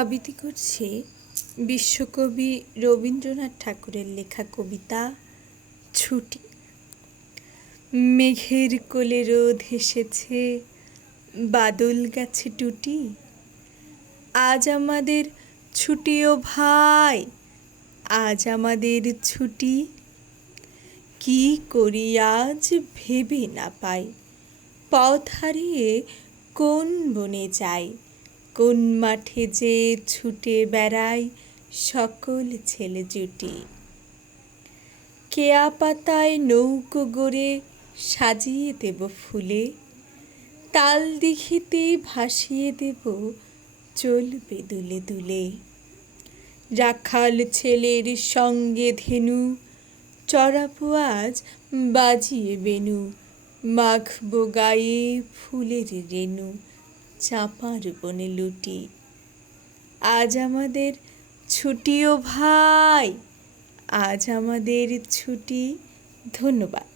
আবৃত্তি করছে বিশ্বকবি রবীন্দ্রনাথ ঠাকুরের লেখা কবিতা ছুটি। মেঘের কোলে রোদ হেসেছে, বাদল গেছে টুটি। আজ আমাদের ছুটি ও ভাই, আজ আমাদের ছুটি। কি করি আজ ভেবে না পাই, পথ হারিয়ে কোন বনে যাই, কোন মাঠে যে ছুটে বেড়াই সকল ছেলে জুটি। কেয়া পাতায় নৌকো গড়ে সাজিয়ে দেব ফুলে, তাল দিঘিতে ভাসিয়ে দেব চলবে দুলে দুলে। রাখাল ছেলের সঙ্গে ধেনু, চড়াবো আজ বাজিয়ে বেনু। মাখবো গায়ে ফুলের রেণু, চাঁপার বনে লুটি। আজ আমাদের ছুটি ও ভাই, আজ আমাদের ছুটি। ধন্যবাদ।